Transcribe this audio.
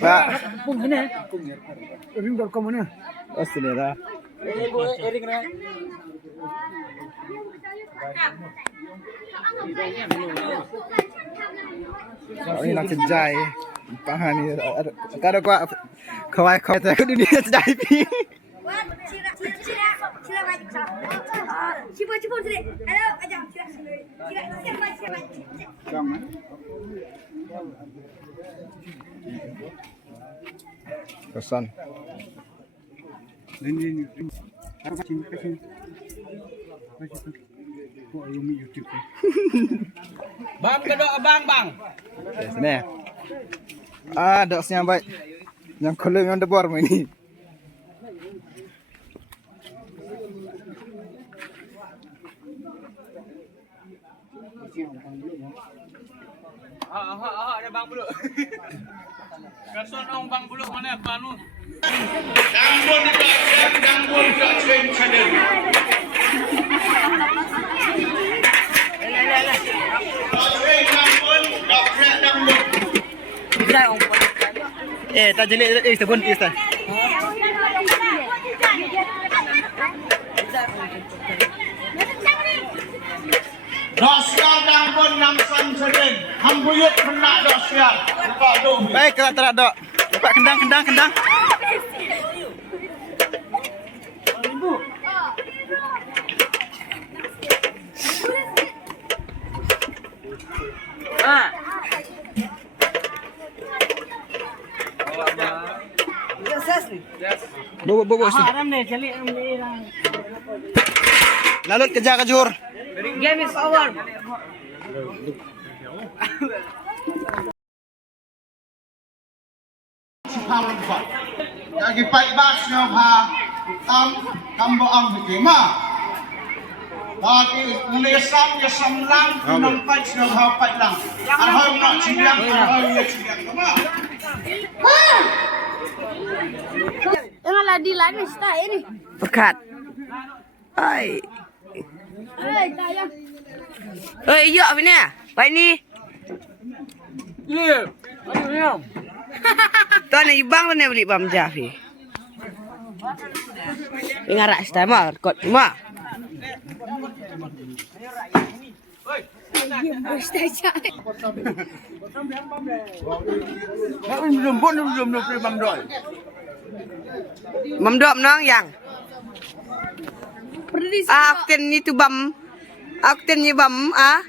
Pak. Pung ini. Ring.com mana? Oh, sini dah. Ring na. Oh, ini nak sejai. Pahan ni. Kada kuat. Kawai tak dunia sejai pi. Pesan. Ini. Apa sini? Kok Yumi YouTube. Bang kedok abang bang. Sini. Doksnya baik. Yang kolom yang debor ini. Ada bang buluk. Kason ong bang buluk mana panu. Gambon kat channel. Tak jelik sebun Ustaz. Dosya gambon namsan sedeng. Hambuyut kena dosya. Lepas tu. Baik, kalau tak ada. Dapat kendang. Bawa. Haram ni, cari ambil. Lalut kejar kejur. Game is over. Lagi 14 na ha. Kambo ang bikima. Lagi ulisam ya samlang ng 5 na ha 5 lang. Ahoy na siyang kama. Yang ladi lagi sta ini. Pekat. Ai. Tayang. Iya apa ni? Baik ni. Yeah. Ayo. Tuan ni bang mana beli bam Jafi? Ngarak stamar kot cuma. Belum bang doi. Mam dop nang yang. Aku ten ni tu bam. Aku ten ni bam ah.